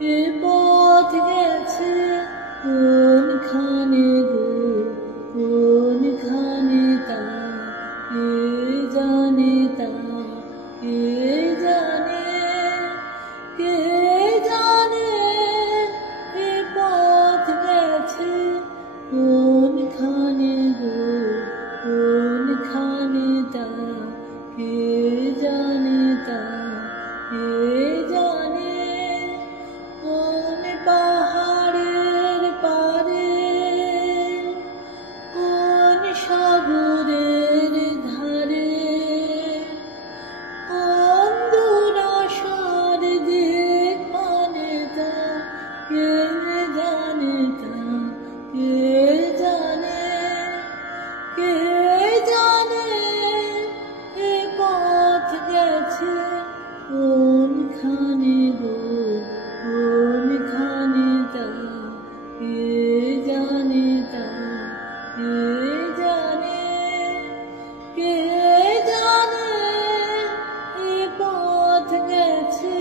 এ পথ গেছে কোনখানে গো, কোনখানে তা কে জানে, তা কে জানে, কে জানে। এ পথ গেছে কোনখানে গো, কোনখানে তা কে জানে, তা কে জানে। কোন পাহাড়ের পারে, কোন সাগরের ধারে, কোন দুরাশার দিক মানে তা কে জানে, তা কে জানে, কে জানে। এ পথ গেছে কোনখানে গো, কোনখানে তা কে জানে, তা কে জানে, কে জানে। এ পথ গেছে